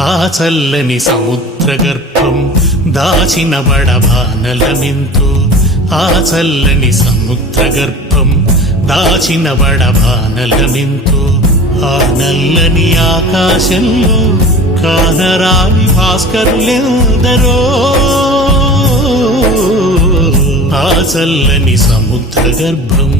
ఆ చల్లని సముద్ర గర్భం దాచిన బడబానలమెంతో ఆ చల్లని సముద్ర గర్భం దాచిన బడబానలమెంతో ఆ నల్లని ఆకాశంలో కానరాని భాస్కరులెందరో. ఆ చల్లని సముద్ర గర్భం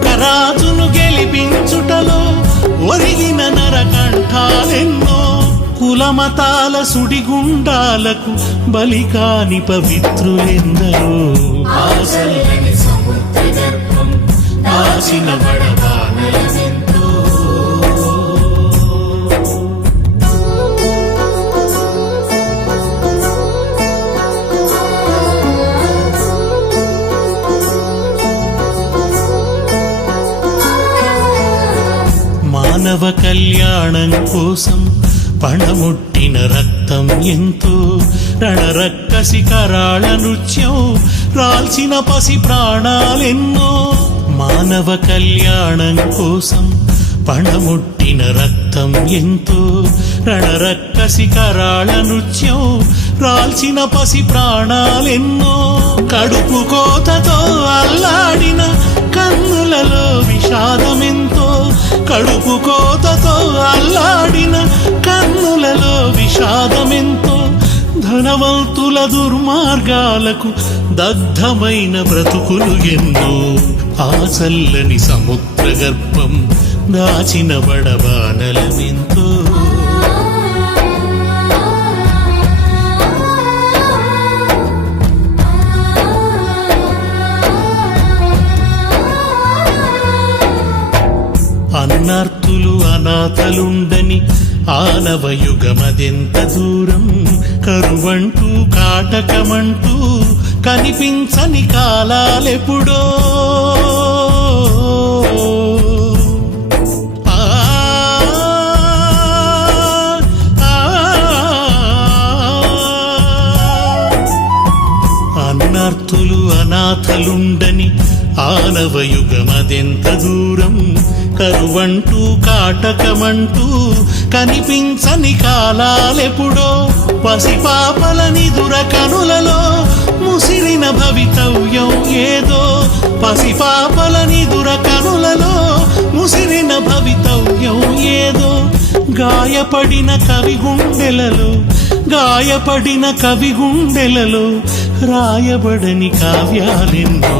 ఒక రాజును గెలిపించుటలో ఒరిగిన నరకంఠాలెన్నో కులమతాల సుడిగుండాలకు బలికాని పవిత్రులెందరో. ఆశల్లని సముద్ర గర్భం దాచిన మానవ కళ్యాణం కోసం పణముట్టిన రక్తం ఎంతో. రణరక్కసి కరాళ నృత్యం రాల్చిన పసి ప్రాణాలెన్నో. మానవ కళ్యాణం కోసం పణముట్టిన రక్తం ఎంతో. రణరక్కసి కరాళ నృత్యం రాల్చిన పసి ప్రాణాలెన్నో. కడుపు కోతతో అల్లాడిన కన్నులలో విషాదమెంతో కడుపు కోతతో అల్లాడిన కన్నులలో విషాదమెంతో ధనవంతుల దుర్మార్గాలకు దగ్ధమైన బ్రతుకులు ఎన్నో ఆ చల్లని సముద్ర గర్భం దాచిన బడబానలమెంతో అన్నార్తులు అనాథలుండని ఆనవయుగమదెంత దూరం? కరువంటూ కాటకమంటూ కనిపించని కాలాలెప్పుడో? అన్నార్థులు అనాథలుండని ఆనవయుగమదెంత దూరం? కరువంటూ కాటకమంటూ కనిపించని కాలాలెప్పుడో పసిపాపలని దురకనులలో ముసిరిన భవితవ్యం ఏదో పసిపాపలని దురకనులలో ముసిరిన భవితవ్యం ఏదో. గాయపడిన కవి గుండెలలో గాయపడిన కవి గుండెలలో రాయబడని కావ్యాలెందో.